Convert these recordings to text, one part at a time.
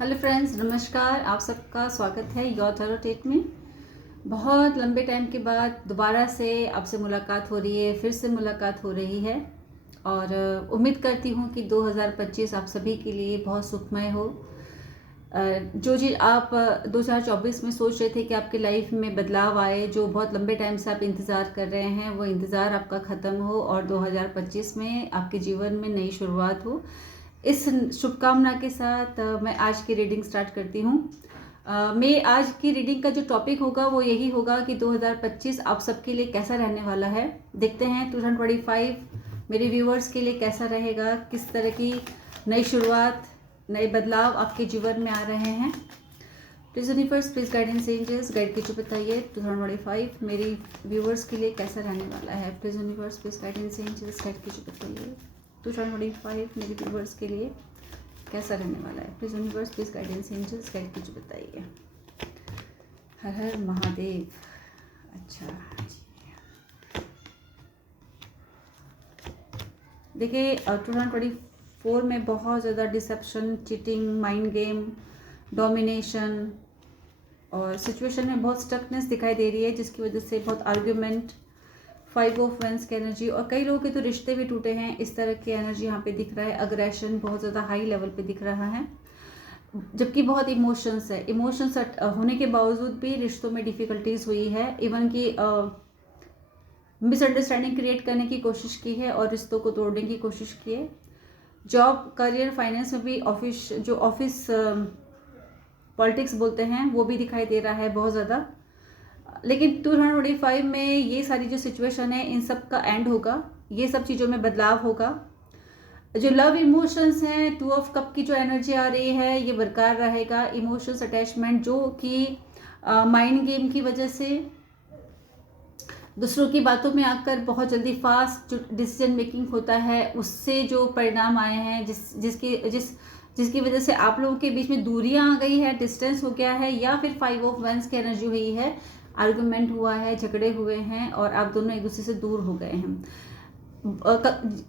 Hello friends, नमस्कार। आप सबका स्वागत है योर थॉरो टेक में। बहुत लंबे टाइम के बाद दोबारा से आपसे मुलाकात हो रही है, फिर से मुलाकात हो रही है और उम्मीद करती हूँ कि 2025 आप सभी के लिए बहुत सुखमय हो। जो चीज़ आप 2024 में सोच रहे थे कि आपकी लाइफ में बदलाव आए, जो बहुत लंबे टाइम से आप इंतज़ार कर रहे हैं, वो इंतज़ार आपका ख़त्म हो और 2025 में आपके जीवन में नई शुरुआत हो। इस शुभकामना के साथ मैं आज की रीडिंग स्टार्ट करती हूँ। मैं आज की रीडिंग का जो टॉपिक होगा वो यही होगा कि 2025 आप सबके लिए कैसा रहने वाला है। देखते हैं 2025 मेरे व्यूअर्स के लिए कैसा रहेगा, किस तरह की नई शुरुआत, नए बदलाव आपके जीवन में आ रहे हैं। Please universe, please guidance angels guide कीजिए, बताइए 2025 मेरी व्यूअर्स के लिए कैसा रहने वाला है। Please universe, please guidance angels guide कीजिए, बताइए 2025 मेरे व्यूअर्स के लिए कैसा रहने वाला है। Please universe, please guidance angels guide कीजिए, बताइए। हर हर महादेव। अच्छा, देखिए 2024 में बहुत ज़्यादा deception, cheating, mind game, domination और सिचुएशन में बहुत स्टकनेस दिखाई दे रही है, जिसकी वजह से बहुत आर्ग्यूमेंट, 5 ऑफ वेंस की एनर्जी और कई लोगों के तो रिश्ते भी टूटे हैं। इस तरह की एनर्जी यहाँ पे दिख रहा है। अग्रेशन बहुत ज़्यादा हाई लेवल पे दिख रहा है, जबकि बहुत इमोशंस है। इमोशंस होने के बावजूद भी रिश्तों में डिफ़िकल्टीज हुई है। इवन कि मिसअंडरस्टैंडिंग क्रिएट करने की कोशिश की है और रिश्तों को तोड़ने की कोशिश की है। जॉब, करियर, फाइनेंस में भी ऑफिस पॉलिटिक्स बोलते हैं वो भी दिखाई दे रहा है बहुत ज़्यादा। लेकिन 2025 में ये सारी जो सिचुएशन है, इन सब का एंड होगा, ये सब चीज़ों में बदलाव होगा। जो लव इमोशंस हैं, 2 ऑफ कप की जो एनर्जी आ रही है, ये बरकरार रहेगा। इमोशंस अटैचमेंट जो कि माइंड गेम की वजह से दूसरों की बातों में आकर बहुत जल्दी फास्ट जो डिसीजन मेकिंग होता है, उससे जो परिणाम आए हैं, जिसकी वजह से आप लोगों के बीच में दूरियां आ गई है, डिस्टेंस हो गया है, या फिर 5 ऑफ वेंस की एनर्जी हुई है, आर्गुमेंट हुआ है, झगड़े हुए हैं और आप दोनों एक दूसरे से दूर हो गए हैं।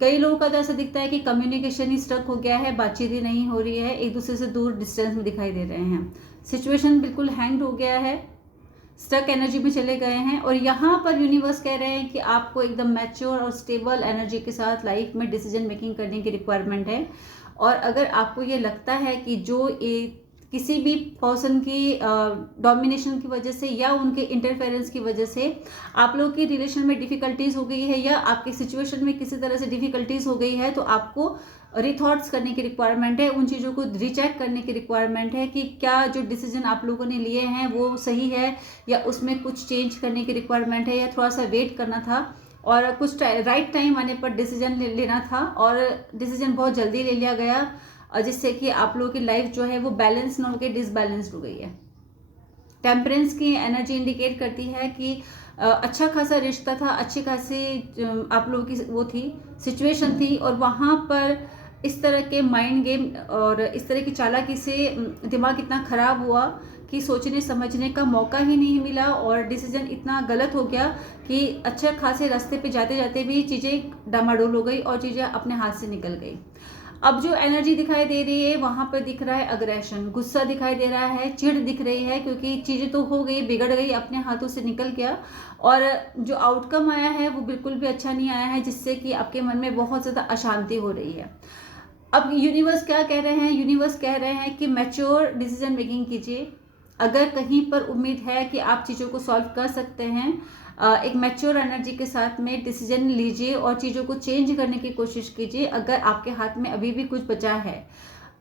कई लोगों का तो ऐसा दिखता है कि कम्युनिकेशन ही स्टक हो गया है, बातचीत ही नहीं हो रही है, एक दूसरे से दूर डिस्टेंस में दिखाई दे रहे हैं। सिचुएशन बिल्कुल हैंग्ड हो गया है, स्टक एनर्जी में चले गए हैं और यहाँ पर यूनिवर्स कह रहे हैं कि आपको एकदम मैच्योर और स्टेबल एनर्जी के साथ लाइफ में डिसीजन मेकिंग करने की रिक्वायरमेंट है। और अगर आपको ये लगता है कि जो किसी भी पर्सन की डोमिनेशन की वजह से या उनके इंटरफेरेंस की वजह से आप लोगों की रिलेशन में डिफ़िकल्टीज हो गई है या आपकी सिचुएशन में किसी तरह से डिफ़िकल्टीज हो गई है, तो आपको रिथॉट्स करने की रिक्वायरमेंट है, उन चीज़ों को रीचेक करने की रिक्वायरमेंट है कि क्या जो डिसीजन आप लोगों ने लिए हैं वो सही है या उसमें कुछ चेंज करने की रिक्वायरमेंट है, या थोड़ा सा वेट करना था और कुछ राइट टाइम आने पर डिसीजन लेना था और डिसीजन बहुत जल्दी ले लिया गया, जिससे कि आप लोगों की लाइफ जो है वो बैलेंस ना होकर डिसबैलेंस्ड हो गई है। टेम्परेंस की एनर्जी इंडिकेट करती है कि अच्छा खासा रिश्ता था, अच्छी खासी आप लोगों की वो थी, सिचुएशन थी और वहाँ पर इस तरह के माइंड गेम और इस तरह की चालाकी से दिमाग इतना ख़राब हुआ कि सोचने समझने का मौका ही नहीं मिला और डिसीजन इतना गलत हो गया कि अच्छे खासे रास्ते पे जाते जाते भी चीज़ें डामाडोल हो गई और चीज़ें अपने हाथ से निकल गई। अब जो एनर्जी दिखाई दे रही है वहाँ पर दिख रहा है अग्रेशन, गुस्सा दिखाई दे रहा है, चिढ़ दिख रही है, क्योंकि चीज़ें तो हो गई, बिगड़ गई, अपने हाथों से निकल गया और जो आउटकम आया है वो बिल्कुल भी अच्छा नहीं आया है, जिससे कि आपके मन में बहुत ज़्यादा अशांति हो रही है। अब यूनिवर्स क्या कह रहे हैं? यूनिवर्स कह रहे हैं कि मैच्योर डिसीजन मेकिंग कीजिए। अगर कहीं पर उम्मीद है कि आप चीज़ों को सॉल्व कर सकते हैं, एक मैच्योर एनर्जी के साथ में डिसीजन लीजिए और चीज़ों को चेंज करने की कोशिश कीजिए। अगर आपके हाथ में अभी भी कुछ बचा है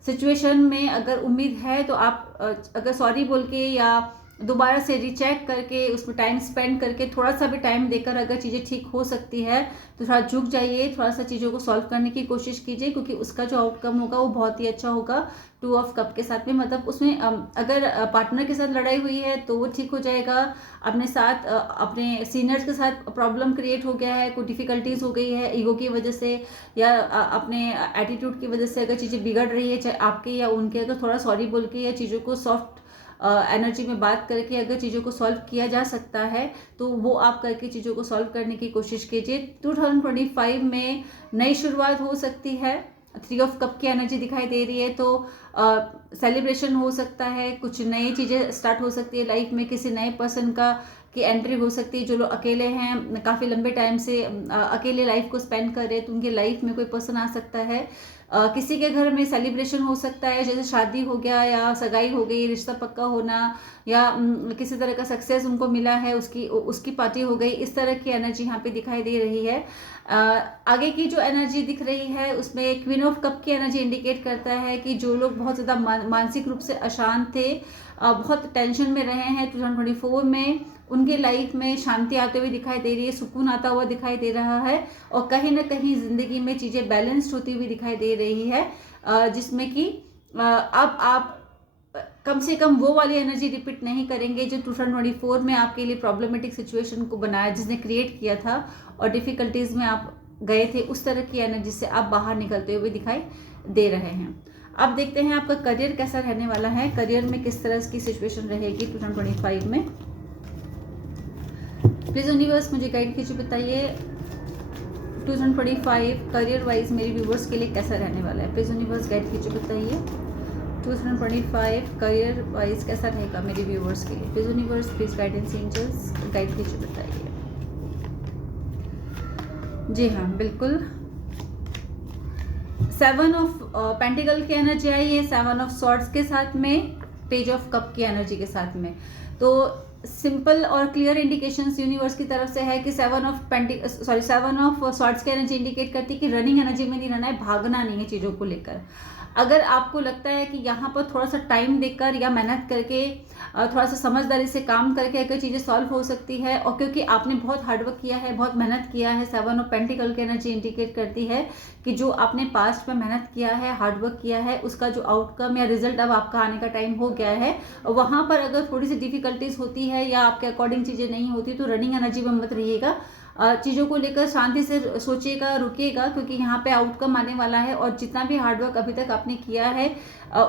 सिचुएशन में, अगर उम्मीद है, तो आप अगर सॉरी बोल के या दोबारा से रीचेक करके उसमें टाइम स्पेंड करके थोड़ा सा भी टाइम देकर अगर चीज़ें ठीक हो सकती है तो थोड़ा झुक जाइए, थोड़ा सा चीज़ों को सॉल्व करने की कोशिश कीजिए, क्योंकि उसका जो आउटकम होगा वो बहुत ही अच्छा होगा। 2 ऑफ कप के साथ में, मतलब उसमें अगर पार्टनर के साथ लड़ाई हुई है तो वो ठीक हो जाएगा। अपने साथ अपने सीनियर्स के साथ प्रॉब्लम क्रिएट हो गया है, कोई डिफ़िकल्टीज हो गई है ईगो की वजह से या अपने एटीट्यूड की वजह से अगर चीज़ें बिगड़ रही है चाहे आपके या उनके, अगर थोड़ा सॉरी बोल के या चीज़ों को सॉफ्ट एनर्जी में बात करके अगर चीज़ों को सॉल्व किया जा सकता है तो वो आप करके चीज़ों को सॉल्व करने की कोशिश कीजिए। 2025 में नई शुरुआत हो सकती है 3 ऑफ कप की एनर्जी दिखाई दे रही है, तो सेलिब्रेशन हो सकता है, कुछ नई चीज़ें स्टार्ट हो सकती है लाइफ में, किसी नए पर्सन का की एंट्री हो सकती है। जो लोग अकेले हैं, काफ़ी लंबे टाइम से अकेले लाइफ को स्पेंड कर रहे हैं, तो उनकी लाइफ में कोई पर्सन आ सकता है। किसी के घर में सेलिब्रेशन हो सकता है, जैसे शादी हो गया या सगाई हो गई, रिश्ता पक्का होना, या किसी तरह का सक्सेस उनको मिला है, उसकी उसकी पार्टी हो गई। इस तरह की एनर्जी यहाँ पे दिखाई दे रही है। आगे की जो एनर्जी दिख रही है उसमें क्वीन ऑफ कप की एनर्जी इंडिकेट करता है कि जो लोग बहुत ज़्यादा मानसिक रूप से अशांत थे, बहुत टेंशन में रहे हैं 2024 में, उनके लाइफ में शांति आते हुए दिखाई दे रही है, सुकून आता हुआ दिखाई दे रहा है, और कहीं ना कहीं ज़िंदगी में चीज़ें बैलेंस्ड होती हुई दिखाई दे रही है, जिसमें कि अब आप कम से कम वो वाली एनर्जी रिपीट नहीं करेंगे जो 2024 में आपके लिए प्रॉब्लमेटिक सिचुएशन को बनाया, जिसने क्रिएट किया था और डिफ़िकल्टीज़ में आप गए थे। उस तरह की एनर्जी से आप बाहर निकलते हुए दिखाई दे रहे हैं। अब देखते हैं आपका करियर कैसा रहने वाला है, करियर में किस तरह की सिचुएशन रहेगी 2025 में। प्लीज़ यूनिवर्स मुझे गाइड कीजिए, बताइए 2025 करियर वाइज मेरे व्यूवर्स के लिए कैसा रहने वाला है। प्लीज़ यूनिवर्स गाइड कीजिए, बताइए 2025 करियर वाइज कैसा रहेगा मेरे व्यूवर्स के लिए। Please universe please guidance angels guide कीजिए, बताइए। जी हाँ, बिल्कुल 7 ऑफ पेंटिकल की एनर्जी आई है 7 ऑफ सॉर्ड्स के साथ में, पेज ऑफ कप की एनर्जी के साथ में। तो सिंपल और क्लियर इंडिकेशंस यूनिवर्स की तरफ से है कि 7 ऑफ सॉर्ड्स की एनर्जी इंडिकेट करती है कि रनिंग एनर्जी में नहीं रहना है, भागना नहीं है चीज़ों को लेकर। अगर आपको लगता है कि यहाँ पर थोड़ा सा टाइम देकर या मेहनत करके, थोड़ा सा समझदारी से काम करके अगर चीज़ें सॉल्व हो सकती है, और क्योंकि आपने बहुत हार्डवर्क किया है, बहुत मेहनत किया है, 7 ऑफ पेंटिकल की एनर्जी इंडिकेट करती है कि जो आपने पास्ट में मेहनत किया है, हार्डवर्क किया है, उसका जो आउटकम या रिजल्ट अब आपका आने का टाइम हो गया है। वहाँ पर अगर थोड़ी सी डिफिकल्टीज होती है या आपके अकॉर्डिंग चीज़ें नहीं होती, तो रनिंग एनर्जी में मत रहिएगा, चीज़ों को लेकर शांति से सोचिएगा, रुकिएगा, क्योंकि यहाँ पे आउटकम आने वाला है, और जितना भी हार्डवर्क अभी तक आपने किया है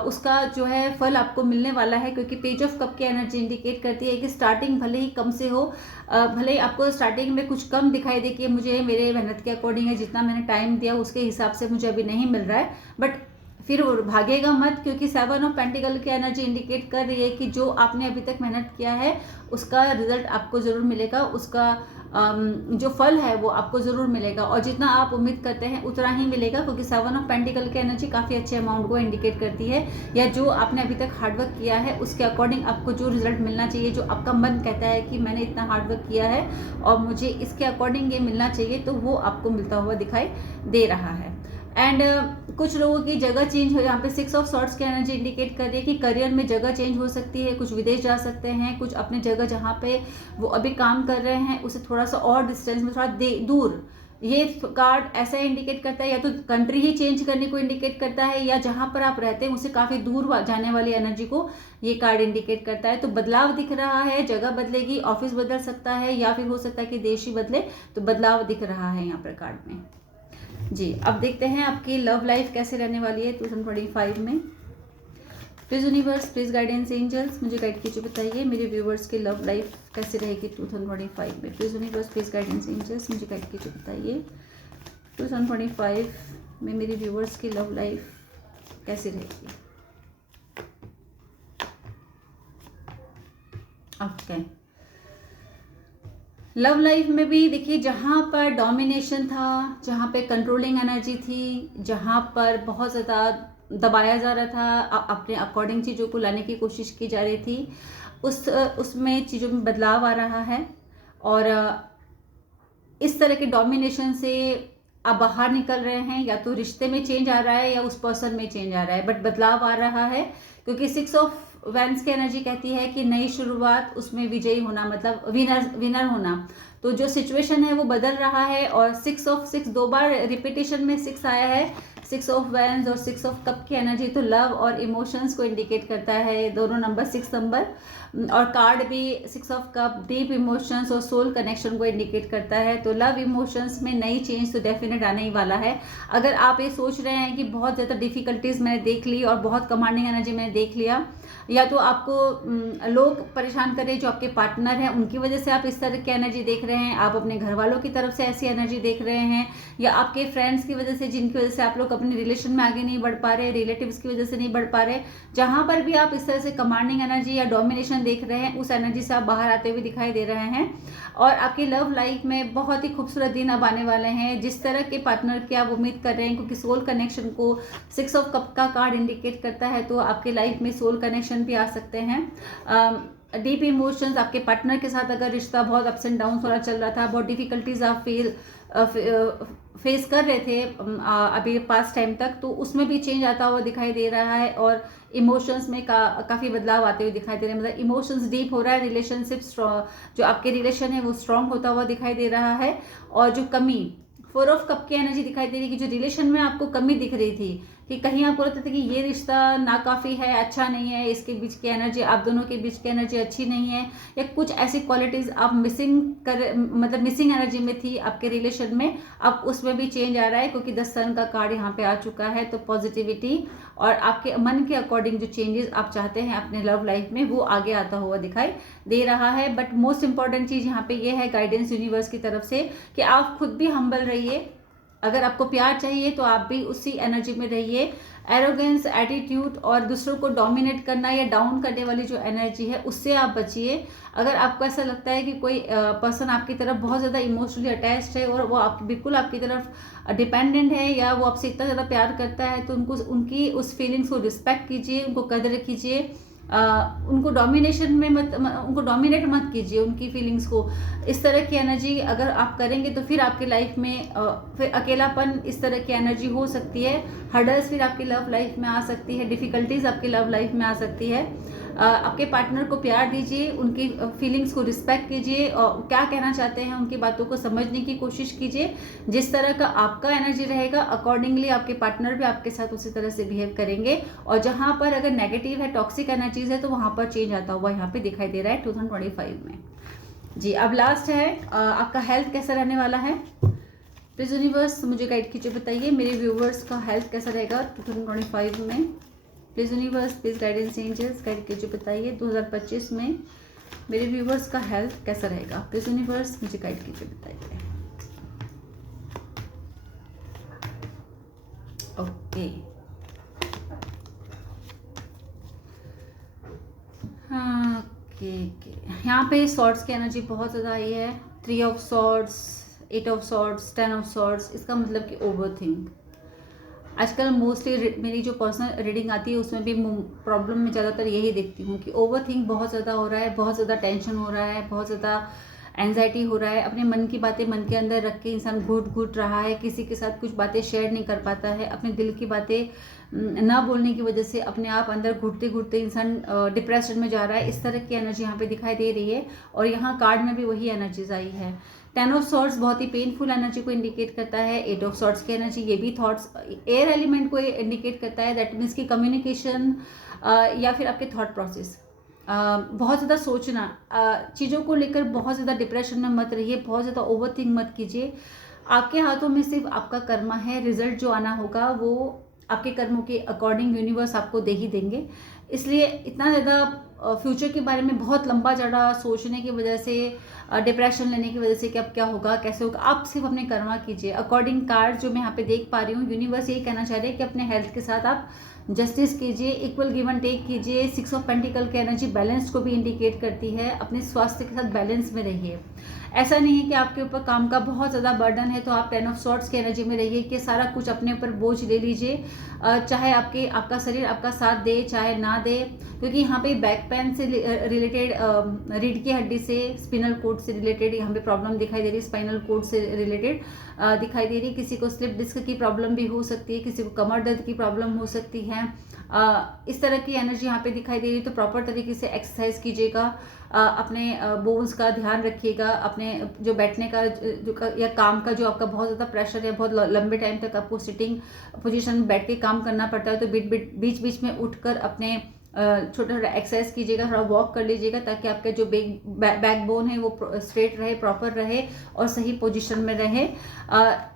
उसका जो है फल आपको मिलने वाला है। क्योंकि पेज ऑफ कप की एनर्जी इंडिकेट करती है कि स्टार्टिंग भले ही कम से हो, भले ही आपको स्टार्टिंग में कुछ कम दिखाई दे कि मुझे मेरे मेहनत के अकॉर्डिंग है, जितना मैंने टाइम दिया उसके हिसाब से मुझे अभी नहीं मिल रहा है, बट फिर भागेगा मत, क्योंकि 7 ऑफ पेंटिकल की एनर्जी इंडिकेट कर रही है कि जो आपने अभी तक मेहनत किया है उसका रिजल्ट आपको ज़रूर मिलेगा, उसका जो फल है वो आपको ज़रूर मिलेगा, और जितना आप उम्मीद करते हैं उतना ही मिलेगा, क्योंकि 7 ऑफ पेंटिकल की एनर्जी काफ़ी अच्छे अमाउंट को इंडिकेट करती है, या जो आपने अभी तक हार्डवर्क किया है उसके अकॉर्डिंग आपको जो रिजल्ट मिलना चाहिए, जो आपका मन कहता है कि मैंने इतना हार्डवर्क किया है और मुझे इसके अकॉर्डिंग ये मिलना चाहिए, तो वो आपको मिलता हुआ दिखाई दे रहा है। एंड कुछ लोगों की जगह चेंज हो, यहाँ पे 6 ऑफ सॉर्ड्स की एनर्जी इंडिकेट कर रही है कि करियर में जगह चेंज हो सकती है, कुछ विदेश जा सकते हैं, कुछ अपने जगह जहाँ पे वो अभी काम कर रहे हैं उससे थोड़ा सा और डिस्टेंस में, थोड़ा दूर। ये कार्ड ऐसा इंडिकेट करता है, या तो कंट्री ही चेंज करने को इंडिकेट करता है, या जहाँ पर आप रहते हैं उससे काफ़ी दूर जाने वाली एनर्जी को ये कार्ड इंडिकेट करता है। तो बदलाव दिख रहा है, जगह बदलेगी, ऑफिस बदल सकता है, या फिर हो सकता है कि देश ही बदले, तो बदलाव दिख रहा है यहाँ पर कार्ड में। जी, अब देखते हैं आपकी लव लाइफ कैसे रहने वाली है 2025 में। Please universe please guidance angels मुझे गाइड कीजिए, बताइए मेरे व्यूवर्स की लव लाइफ कैसे रहेगी 2025 में। Please universe please guidance angels मुझे गाइड कीजिए, बताइए 2025 में मेरे व्यूवर्स की लव लाइफ कैसे रहेगी। ओके, लव लाइफ में भी देखिए, जहाँ पर डोमिनेशन था, जहाँ पे कंट्रोलिंग एनर्जी थी, जहाँ पर बहुत ज़्यादा दबाया जा रहा था, अपने अकॉर्डिंग चीज़ों को लाने की कोशिश की जा रही थी, उसमें चीज़ों में बदलाव आ रहा है, और इस तरह के डोमिनेशन से आप बाहर निकल रहे हैं, या तो रिश्ते में चेंज आ रहा है या उस पर्सन में चेंज आ रहा है, बट बदलाव आ रहा है, क्योंकि 6 ऑफ वैंस की एनर्जी कहती है कि नई शुरुआत, उसमें विजयी होना, मतलब विनर होना। तो जो सिचुएशन है वो बदल रहा है, और 6 ऑफ 6 दो बार रिपीटेशन में 6 आया है, 6 ऑफ वैंस और 6 ऑफ कप की एनर्जी, तो लव और इमोशंस को इंडिकेट करता है, दोनों नंबर 6 नंबर, और कार्ड भी 6 ऑफ कप डीप इमोशंस और सोल कनेक्शन को इंडिकेट करता है। तो लव इमोशंस में नई चेंज तो डेफिनेट आने ही वाला है। अगर आप ये सोच रहे हैं कि बहुत ज़्यादा डिफिकल्टीज मैंने देख ली और बहुत कमांडिंग एनर्जी मैंने देख लिया, या तो आपको लोग परेशान कर रहे हैं जो आपके पार्टनर हैं, उनकी वजह से आप इस तरह की एनर्जी देख रहे हैं, आप अपने घर वालों की तरफ से ऐसी एनर्जी देख रहे हैं, या आपके फ्रेंड्स की वजह से, जिनकी वजह से आप लोग अपने रिलेशन में आगे नहीं बढ़ पा रहे, रिलेटिव्स की वजह से नहीं बढ़ पा रहे, जहां पर भी आप इस तरह से कमांडिंग एनर्जी या डोमिनेशन देख रहे हैं, उस एनर्जी से आप बाहर आते हुए दिखाई दे रहे हैं। और आपकी लव लाइफ में बहुत ही खूबसूरत दिन अब आने वाले हैं। जिस तरह के पार्टनर की आप उम्मीद कर रहे हैं, क्योंकि सोल कनेक्शन को 6 ऑफ कप का कार्ड इंडिकेट करता है, तो आपके लाइफ में सोल कनेक्शन भी आ सकते हैं। डीप इमोशंस, आपके पार्टनर के साथ अगर रिश्ता बहुत अप्स एंड डाउन थोड़ा चल रहा था, बहुत डिफिकल्टीज आप फेस कर रहे थे अभी पास टाइम तक, तो उसमें भी चेंज आता हुआ दिखाई दे रहा है। और इमोशंस में काफ़ी बदलाव आते हुए दिखाई दे रहे हैं, मतलब इमोशंस डीप हो रहा है, रिलेशनशिप जो आपके रिलेशन है वो स्ट्रांग होता हुआ दिखाई दे रहा है। और जो कमी, 4 ऑफ कप की एनर्जी दिखाई दे रही है कि जो रिलेशन में आपको कमी दिख रही थी, कि कहीं आपको लगता था कि ये रिश्ता नाकाफ़ी है, अच्छा नहीं है, इसके बीच की एनर्जी, आप दोनों के बीच की एनर्जी अच्छी नहीं है, या कुछ ऐसी क्वालिटीज़ आप मिसिंग एनर्जी में थी आपके रिलेशन में, अब उसमें भी चेंज आ रहा है, क्योंकि 10 सन का कार्ड यहाँ पे आ चुका है। तो पॉजिटिविटी और आपके मन के अकॉर्डिंग जो चेंजेस आप चाहते हैं अपने लव लाइफ में, वो आगे आता हुआ दिखाई दे रहा है। बट मोस्ट इंपॉर्टेंट चीज़ यहाँ पे ये है गाइडेंस यूनिवर्स की तरफ से, कि आप खुद भी हम्बल रहिए। अगर आपको प्यार चाहिए तो आप भी उसी एनर्जी में रहिए। एरोगेंस, एटीट्यूड और दूसरों को डोमिनेट करना या डाउन करने वाली जो एनर्जी है, उससे आप बचिए। अगर आपको ऐसा लगता है कि कोई पर्सन आपकी तरफ बहुत ज़्यादा इमोशनली अटैच्ड है और वो बिल्कुल आपकी तरफ डिपेंडेंट है, या वो आपसे इतना ज़्यादा प्यार करता है, तो उनकी उस फीलिंग्स को रिस्पेक्ट कीजिए, उनको कदर कीजिए। उनको उनको डोमिनेट मत कीजिए, उनकी फीलिंग्स को। इस तरह की एनर्जी अगर आप करेंगे तो फिर आपकी लाइफ में फिर अकेलापन, इस तरह की एनर्जी हो सकती है। हर्डल्स फिर आपकी लव लाइफ में आ सकती है, डिफिकल्टीज आपकी लव लाइफ में आ सकती है। आपके पार्टनर को प्यार दीजिए, उनकी फीलिंग्स को रिस्पेक्ट कीजिए, और क्या कहना चाहते हैं उनकी बातों को समझने की कोशिश कीजिए। जिस तरह का आपका एनर्जी रहेगा, अकॉर्डिंगली आपके पार्टनर भी आपके साथ उसी तरह से बिहेव करेंगे। और जहां पर अगर नेगेटिव है, टॉक्सिक एनर्जीज है, तो वहां पर चेंज आता हुआ यहाँ पे दिखाई दे रहा है 2025 में। जी, अब लास्ट है आपका हेल्थ कैसा रहने वाला है। प्लीज यूनिवर्स मुझे गाइड कीजिए, बताइए मेरे व्यूवर्स का हेल्थ कैसा रहेगा 2025 में। Please universe, please guidance angels guide कीजिए, बताइए 2025 में मेरे व्यूवर्स का हेल्थ कैसा रहेगा। प्लीज यूनिवर्स मुझे गाइड कीजिए, बताइए। ओके, हाँ, ओके। यहाँ पे सॉर्ड्स की एनर्जी बहुत ज़्यादा आई है। 3 of swords, 8 of swords, 10 of swords. इसका मतलब कि ओवरथिंक। आजकल मोस्टली मेरी जो पर्सनल रीडिंग आती है उसमें भी प्रॉब्लम में ज़्यादातर यही देखती हूँ कि ओवरथिंक बहुत ज़्यादा हो रहा है, बहुत ज़्यादा टेंशन हो रहा है, बहुत ज़्यादा एंजाइटी हो रहा है। अपने मन की बातें मन के अंदर रख के इंसान घुट रहा है, किसी के साथ कुछ बातें शेयर नहीं कर पाता है, अपने दिल की बातें ना बोलने की वजह से अपने आप अंदर घुटते इंसान डिप्रेशन में जा रहा है। इस तरह की एनर्जी यहाँ पे दिखाई दे रही है। और यहाँ कार्ड में भी वही एनर्जीज आई है। 10 ऑफ सॉर्ड्स बहुत ही पेनफुल एनर्जी को इंडिकेट करता है। 8 ऑफ सॉर्ड्स की एनर्जी, ये भी थॉट्स, एयर एलिमेंट को इंडिकेट करता है। दैट मीन्स की कम्युनिकेशन या फिर आपके थॉट प्रोसेस, बहुत ज़्यादा सोचना, चीज़ों को लेकर बहुत ज़्यादा डिप्रेशन में मत रहिए, बहुत ज़्यादा ओवरथिंक मत कीजिए। आपके हाथों में सिर्फ आपका कर्मा है, रिजल्ट जो आना होगा वो आपके कर्मों के अकॉर्डिंग यूनिवर्स आपको दे ही देंगे। इसलिए इतना ज़्यादा फ्यूचर के बारे में बहुत लंबा चढ़ा सोचने की वजह से, डिप्रेशन लेने की वजह से कि अब क्या होगा, कैसे होगा, आप सिर्फ अपने कर्मा कीजिए। अकॉर्डिंग कार्ड जो मैं यहाँ पे देख पा रही हूँ, यूनिवर्स यही कहना चाह रहे हैं कि अपने हेल्थ के साथ आप जस्टिस कीजिए, इक्वल गिव एंड टेक कीजिए। 6 ऑफ पेंटिकल की एनर्जी बैलेंस को भी इंडिकेट करती है। अपने स्वास्थ्य के साथ बैलेंस में रहिए। ऐसा नहीं है कि आपके ऊपर काम का बहुत ज़्यादा बर्डन है तो आप 10 ऑफ सॉर्ड्स की एनर्जी में रहिए कि सारा कुछ अपने ऊपर बोझ ले लीजिए, चाहे आपका शरीर आपका साथ दे चाहे ना दे। क्योंकि यहाँ पे बैक पेन से रिलेटेड, रीढ़ की हड्डी से, स्पिनल कोड से रिलेटेड यहाँ पे प्रॉब्लम दिखाई दे रही है, स्पाइनल कोड से रिलेटेड दिखाई दे रही है। किसी को स्लिप डिस्क की प्रॉब्लम भी हो सकती है, किसी को कमर दर्द की प्रॉब्लम हो सकती है। इस तरह की एनर्जी यहाँ पे दिखाई दे रही है। तो प्रॉपर तरीके से एक्सरसाइज कीजिएगा, अपने बोन्स का ध्यान रखिएगा, अपने जो बैठने का या काम का जो आपका बहुत ज़्यादा प्रेशर है, बहुत लंबे टाइम तक आपको सिटिंग पोजीशन में बैठ के काम करना पड़ता है, तो बीच बीच में उठकर अपने छोटा छोटा एक्सरसाइज कीजिएगा, थोड़ा वॉक कर लीजिएगा, ताकि आपका जो बैकबोन है वो स्ट्रेट रहे, प्रॉपर रहे और सही पोजीशन में रहे।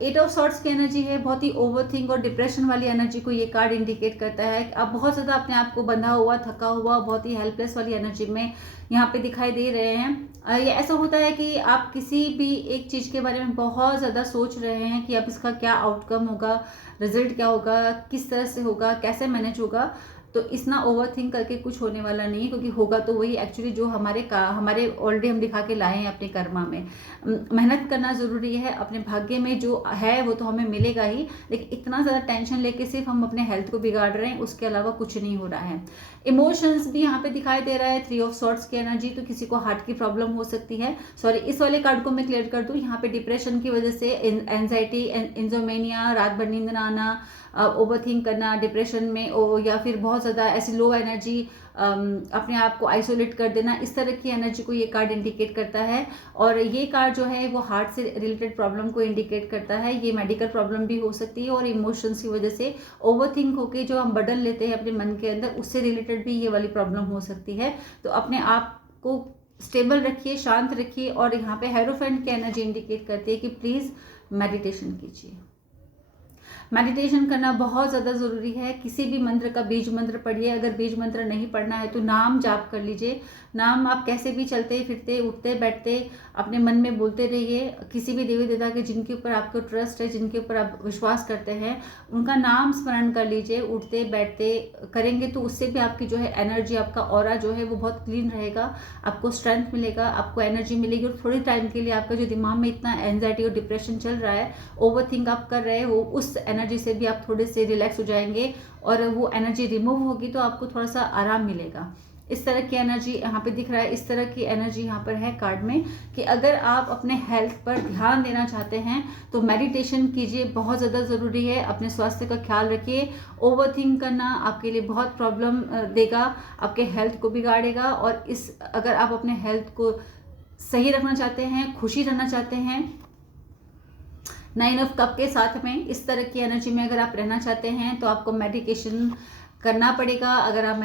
8 ऑफ सॉर्ट्स की एनर्जी है, बहुत ही ओवरथिंक और डिप्रेशन वाली एनर्जी को ये कार्ड इंडिकेट करता है। आप बहुत ज़्यादा अपने आप को बंधा हुआ, थका हुआ, बहुत ही हेल्पलेस वाली एनर्जी में यहाँ पे दिखाई दे रहे हैं। ये ऐसा होता है कि आप किसी भी एक चीज़ के बारे में बहुत ज़्यादा सोच रहे हैं कि अब इसका क्या आउटकम होगा, रिजल्ट क्या होगा, किस तरह से होगा, कैसे मैनेज होगा। तो इतना ओवर थिंक करके कुछ होने वाला नहीं है, क्योंकि होगा तो वही एक्चुअली जो हमारे ऑलरेडी हम दिखा के लाए हैं अपने कर्मा में। मेहनत करना ज़रूरी है, अपने भाग्य में जो है वो तो हमें मिलेगा ही, लेकिन इतना ज़्यादा टेंशन लेके सिर्फ हम अपने हेल्थ को बिगाड़ रहे हैं, उसके अलावा कुछ नहीं हो रहा है। इमोशंस भी यहाँ पे दिखाई दे रहा है, 3 ऑफ सॉर्ट्स की एनर्जी, तो किसी को हार्ट की प्रॉब्लम हो सकती है। सॉरी, इस वाले कार्ड को मैं क्लियर कर दूँ। यहाँ पे डिप्रेशन की वजह से एंजाइटी, इंसोमेनिया, रात भर नींद ना आना, ओवर थिंक करना डिप्रेशन में, या फिर बहुत ज़्यादा ऐसी लो एनर्जी, अपने आप को आइसोलेट कर देना, इस तरह की एनर्जी को ये कार्ड इंडिकेट करता है। और ये कार्ड जो है वो हार्ट से रिलेटेड प्रॉब्लम को इंडिकेट करता है। ये मेडिकल प्रॉब्लम भी हो सकती है, और इमोशंस की वजह से ओवर थिंक होकर जो हम बर्डन लेते हैं अपने मन के अंदर, उससे रिलेटेड भी ये वाली प्रॉब्लम हो सकती है। तो अपने आप को स्टेबल रखिए, शांत रखिए। और यहाँ पे हेरोफेंट की एनर्जी इंडिकेट करती है कि प्लीज़ मेडिटेशन कीजिए। मेडिटेशन करना बहुत ज़्यादा ज़रूरी है। किसी भी मंत्र का बीज मंत्र पढ़िए, अगर बीज मंत्र नहीं पढ़ना है तो नाम जाप कर लीजिए। नाम आप कैसे भी चलते फिरते, उठते बैठते अपने मन में बोलते रहिए। किसी भी देवी देवता के जिनके ऊपर आपको ट्रस्ट है, जिनके ऊपर आप विश्वास करते हैं, उनका नाम स्मरण कर लीजिए। उठते बैठते करेंगे तो उससे भी आपकी जो है एनर्जी, आपका ऑरा जो है वो बहुत क्लीन रहेगा, आपको स्ट्रेंथ मिलेगा, आपको एनर्जी मिलेगी। और थोड़े टाइम के लिए आपका जो दिमाग में इतना एंजाइटी और डिप्रेशन चल रहा है, ओवर थिंक आप कर रहे हो, उस एनर्जी से भी आप थोड़े से रिलैक्स हो जाएंगे और वो एनर्जी रिमूव होगी, तो आपको थोड़ा सा आराम मिलेगा। इस तरह की एनर्जी यहाँ पे दिख रहा है। इस तरह की एनर्जी यहाँ पर है कार्ड में कि अगर आप अपने हेल्थ पर ध्यान देना चाहते हैं तो मेडिटेशन कीजिए, बहुत ज़्यादा ज़रूरी है। अपने स्वास्थ्य का ख्याल रखिए। ओवर थिंक करना आपके लिए बहुत प्रॉब्लम देगा, आपके हेल्थ को बिगाड़ेगा। और अगर आप अपने हेल्थ को सही रखना चाहते हैं, खुशी रहना चाहते हैं, 9 ऑफ कप के साथ में इस तरह की एनर्जी में अगर आप रहना चाहते हैं तो आपको मेडिटेशन करना पड़ेगा। अगर आप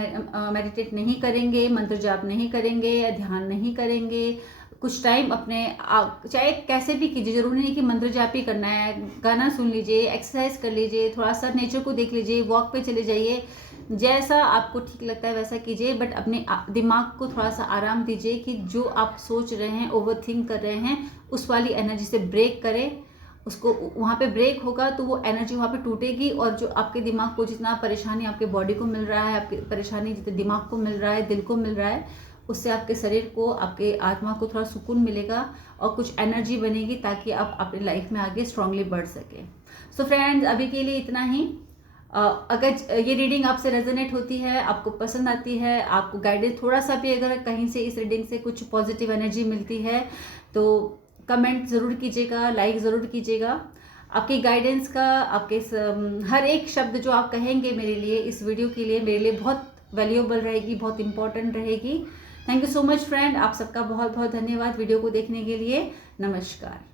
मेडिटेट नहीं करेंगे, मंत्र जाप नहीं करेंगे या ध्यान नहीं करेंगे, कुछ टाइम अपने चाहे कैसे भी कीजिए, जरूरी नहीं कि मंत्र जाप ही करना है, गाना सुन लीजिए, एक्सरसाइज कर लीजिए, थोड़ा सा नेचर को देख लीजिए, वॉक पे चले जाइए, जैसा आपको ठीक लगता है वैसा कीजिए। बट अपने दिमाग को थोड़ा सा आराम दीजिए कि जो आप सोच रहे हैं, ओवर थिंक कर रहे हैं, उस वाली एनर्जी से ब्रेक करें। उसको वहाँ पे ब्रेक होगा तो वो एनर्जी वहाँ पे टूटेगी, और जो आपके दिमाग को जितना परेशानी आपके बॉडी को मिल रहा है, आपकी परेशानी जितने दिमाग को मिल रहा है, दिल को मिल रहा है, उससे आपके शरीर को, आपके आत्मा को थोड़ा सुकून मिलेगा और कुछ एनर्जी बनेगी, ताकि आप अपनी लाइफ में आगे स्ट्रांगली बढ़ सकें। सो फ्रेंड्स, अभी के लिए इतना ही। अगर ये रीडिंग आपसे रेजोनेट होती है, आपको पसंद आती है, आपको गाइडेंस थोड़ा सा भी अगर कहीं से इस रीडिंग से कुछ पॉजिटिव एनर्जी मिलती है तो कमेंट ज़रूर कीजिएगा, लाइक ज़रूर कीजिएगा। आपकी गाइडेंस का, आपके हर एक शब्द जो आप कहेंगे मेरे लिए, इस वीडियो के लिए, मेरे लिए बहुत वैल्यूएबल रहेगी, बहुत इंपॉर्टेंट रहेगी। Thank you so much friend, आप सबका बहुत बहुत धन्यवाद वीडियो को देखने के लिए। नमस्कार।